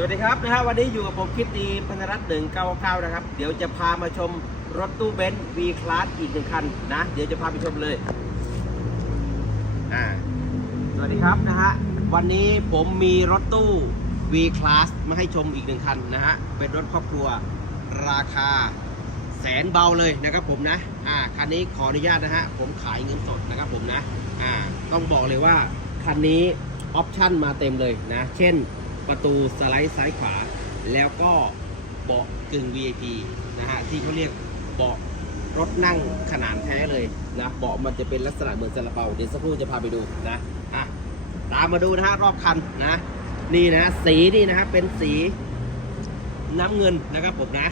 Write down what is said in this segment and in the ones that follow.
สวัสดีครับนะฮะวันนี้อยู่กับผมคิดดีพนรัตน์หนึ่งเก้าเก้านะครับ เดี๋ยวจะพามาชมรถตู้เบนซ์ V Class อีกหนึ่งคันนะ เดี๋ยวจะพาไปชมเลยอ่าสวัสดีครับนะฮะวันนี้ผมมีรถตู้ V Class มาให้ชมอีกหนึ่งคันนะฮะเป็นรถครอบครัวราคาแสนเบาเลยนะครับผมนะอ่าคันนี้ขออนุญาตนะฮะผมขายเงินสดนะครับผมนะอ่าต้องบอกเลยว่าคันนี้ออปชั่นมาเต็มเลยนะ เช่น ประตูสไลด์ซ้ายขวา แล้วก็เบาะกึ่ง VIP นะฮะที่เขาเรียกเบาะรถนั่งขนาดแท้เลยนะเบาะมันจะเป็นลักษณะเหมือนซาลาเปาเดี๋ยวสักครู่จะพาไปดูนะอะตามมาดูนะฮะรอบคันนะนี่นะสีนี่นะฮะเป็นสีน้ำเงินนะครับผมนะ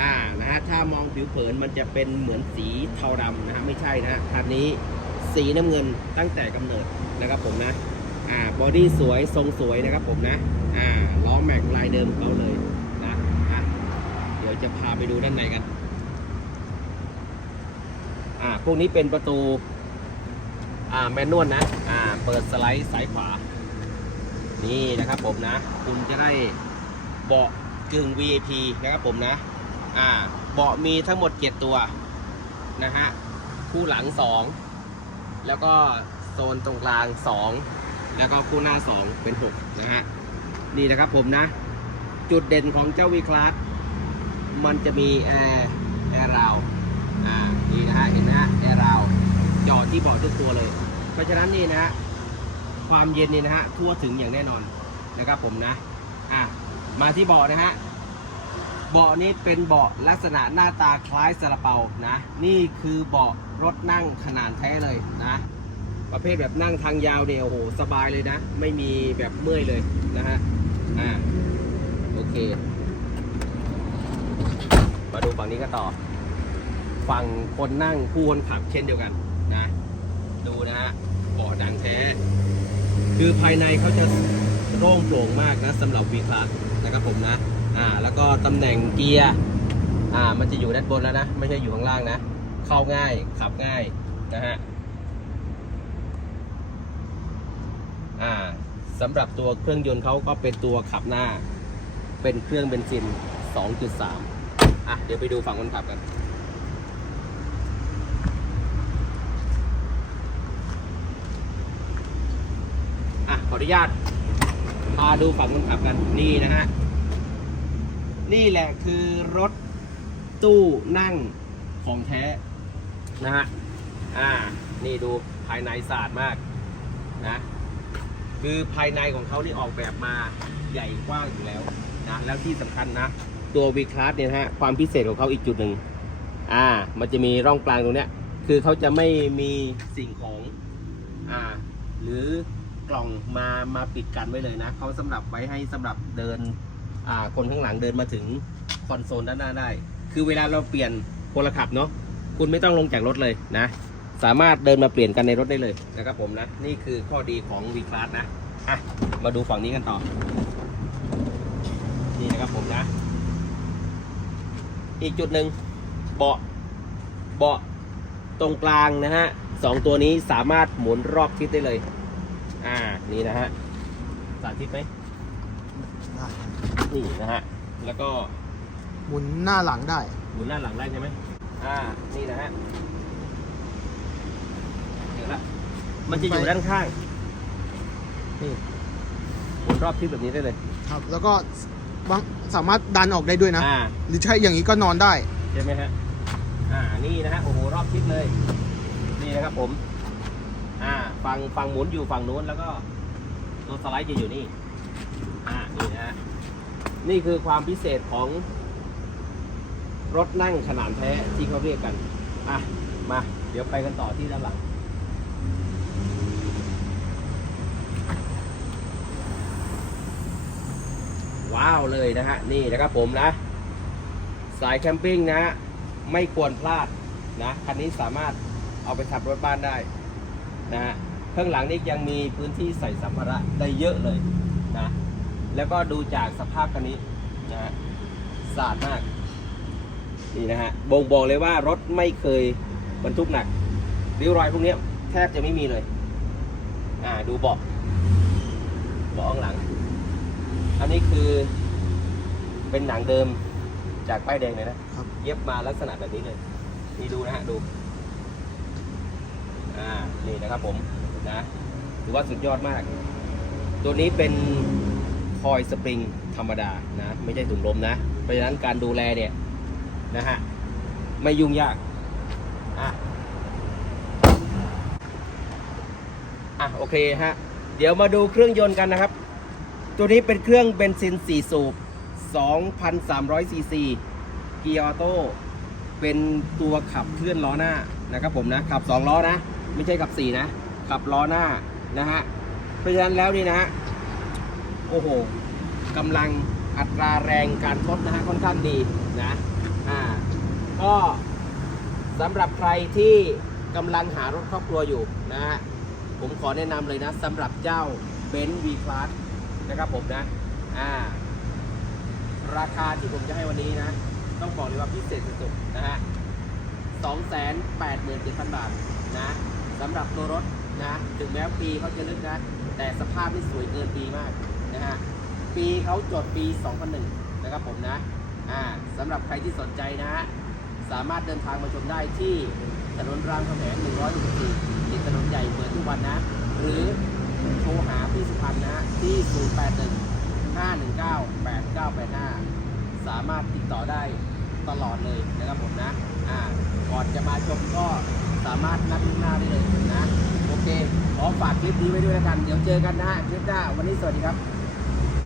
อ่านะฮะถ้ามองผิวเผินมันจะเป็นเหมือนสีเทาดำนะฮะไม่ใช่นะฮะคันนี้สีน้ำเงินตั้งแต่กำเนิดนะครับผมนะ อ่าบอดี้สวยทรงสวยนะครับผมนะอ่าล้อแม็กลายเดิมเขาเลยนะอะเดี๋ยวจะพาไปดูด้านในกันอ่าพวกนี้เป็นประตูอ่าแมนนวลนะอ่าเปิดสไลด์สายขวา นี่นะครับผมนะ คุณจะได้เบาะกึ่ง VIP นะครับผมนะอ่าเบาะมีทั้งหมด7ตัวนะฮะคู่หลัง2แล้วก็โซนตรงกลาง2 แล้วก็คู่หน้า 2 เป็น 6 นะฮะ นี่นะครับผมนะ จุดเด่นของเจ้าวีคลาสมันจะมีแอร์แอร์ราวอ่านี่นะฮะ เห็นนะฮะแอร์ราวจอดที่เบาะทุกตัวเลย เพราะฉะนั้นนี่นะฮะความเย็นนี่นะฮะทั่วถึงอย่างแน่นอนนะครับผมนะอะมาที่เบาะนะฮะเบาะนี้เป็นเบาะลักษณะหน้าตาคล้ายซาลาเปานะ นี่คือเบาะรถนั่งขนาดแท้เลยนะ ประเภทแบบนั่งทางยาวเนี่ยโอ้โหสบายเลยนะ ไม่มีแบบเมื่อยเลยนะฮะอ่าโอเค มาดูฝั่งนี้กันต่อ ฝั่งคนนั่งผู้คนขับเช่นเดียวกันนะ ดูนะฮะเบาะหนังแท้ คือภายในเขาจะโล่งโปร่งมากนะสำหรับวีคลาสนะครับผมนะ อ่า แล้วก็ตำแหน่งเกียร์อ่ามันจะอยู่ด้านบนแล้วนะ ไม่ใช่อยู่ข้างล่างนะ เข้าง่ายขับง่ายนะฮะ อ่าสำหรับตัวเครื่องยนต์เขาก็เป็นตัวขับหน้า เป็นเครื่องเบนซิน 2.3 อะ เดี๋ยวไปดูฝั่งคนขับกัน อะ ขออนุญาต พาดูฝั่งคนขับกัน นี่นะฮะ นี่แหละคือรถตู้นั่งของแท้ นะฮะ อ่า นี่ดูภายในสะอาดมากนะ คือภายในของเขานี่ออกแบบมาใหญ่กว้างอยู่แล้วนะแล้วที่สำคัญนะ ตัว V Class เนี่ยฮะความพิเศษของเขาอีกจุดหนึ่งอ่า มันจะมีร่องกลางตรงเนี้ย คือเขาจะไม่มีสิ่งของอ่า หรือกล่องมามาปิดกันไว้เลยนะเขาสำหรับไว้ให้สำหรับเดินอ่าคนข้างหลังเดินมาถึงคอนโซลด้านหน้าได้ คือเวลาเราเปลี่ยนพลขับเนาะคุณไม่ต้องลงจากรถเลยนะ สามารถเดินมาเปลี่ยนกันในรถได้เลยนะครับผมนะ นี่คือข้อดีของ V Class นะอะมาดูฝั่งนี้กันต่อ นี่นะครับผมนะ อีกจุดหนึ่งเบาะเบาะตรงกลางนะฮะสองตัวนี้สามารถหมุนรอบทิศได้เลย อ่านี่นะฮะสาธิตไหมได้ครับนี่นะฮะแล้วก็หมุนหน้าหลังได้ หมุนหน้าหลังได้ใช่ไหมอ่านี่นะฮะเดี๋ยวละ มันจะอยู่ด้านข้าง นี่หมุนรอบทิศแบบนี้ได้เลย ครับ แล้วก็บางสามารถดันออกได้ด้วยนะ อ่า หรือใช่อย่างนี้ก็นอนได้ ใช่ไหมฮะ อ่า นี่นะฮะ โอ้โห รอบทิศเลย นี่นะครับผม อ่า ฝั่งฝั่งหมุนอยู่ฝั่งนู้นแล้วก็ตัวสไลด์จะอยู่นี่ อ่า นี่นะฮะ นี่คือความพิเศษของรถนั่งขนาดแท้ที่เขาเรียกกัน อะ มา เดี๋ยวไปกันต่อที่ด้านหลัง ว้าว เลยนะฮะนี่นะครับผมนะ สายแคมปิ้งนะไม่ควรพลาดนะคันนี้สามารถเอาไปทำรถบ้านได้นะฮะข้างหลังนี่ยังมีพื้นที่ใส่สัมภาระได้เยอะเลยนะแล้วก็ดูจากสภาพคันนี้นะฮะสะอาดมากนี่นะฮะบ่งบอกเลยว่ารถไม่เคยบรรทุกหนักริ้วรอยพวกนี้แทบจะไม่มีเลยอ่าดูเบาะเบาะข้างหลัง อันนี้คือ เป็นหนังเดิมจากป้ายแดงเลยนะครับ เย็บมาลักษณะแบบนี้เลยนี่ดูนะฮะดูอ่านี่นะครับผมนะถือว่าสุดยอดมาก ตัวนี้เป็นคอยสปริงธรรมดานะไม่ใช่ถุงลมนะ เพราะฉะนั้นการดูแลเนี่ยนะฮะไม่ยุ่งยากอะอะโอเคฮะเดี๋ยวมาดูเครื่องยนต์กันนะครับ ตัวนี้เป็นเครื่องเบนซิน4สูบ 2,300ซีซีเกียร์ออโต้เป็นตัวขับเคลื่อนล้อหน้านะครับผมนะขับ 2 ล้อนะ ไม่ใช่ขับ 4 นะ ขับล้อหน้านะฮะเพราะฉะนั้นแล้วนี่นะฮะโอ้โหกำลังอัตราแรงการทดนะฮะค่อนข้างดีนะอ่าก็สำหรับใครที่กำลังหารถครอบครัวอยู่นะฮะผมขอแนะนำเลยนะสำหรับเจ้า b e n z V Class นะครับผมนะอ่า ราคาที่ผมจะให้วันนี้นะ ต้องบอกเลยว่าพิเศษสุดๆนะฮะ287,000บาทนะสำหรับตัวรถนะ ถึงแม้ปีเขาจะลึกนะ แต่สภาพนี่สวยเกินปีมากนะฮะ ปีเขาจดปี 2001 นะครับผมนะ อ่าสำหรับใครที่สนใจนะฮะ สามารถเดินทางมาชมได้ที่ถนนรามคำแหง164ติดถนนใหญ่เปิดทุกวันนะ หรือโทรหาพี่สุพรรณนะฮะที่ 081 519 8985 สามารถติดต่อได้ตลอดเลยนะครับผมนะ อ่า ก่อนจะมาชมก็สามารถนัดล่วงหน้าได้เลยนะ โอเค ขอฝากคลิปนี้ไว้ด้วยแล้วกัน เดี๋ยวเจอกันนะฮะคลิปหน้า วันนี้สวัสดีครับ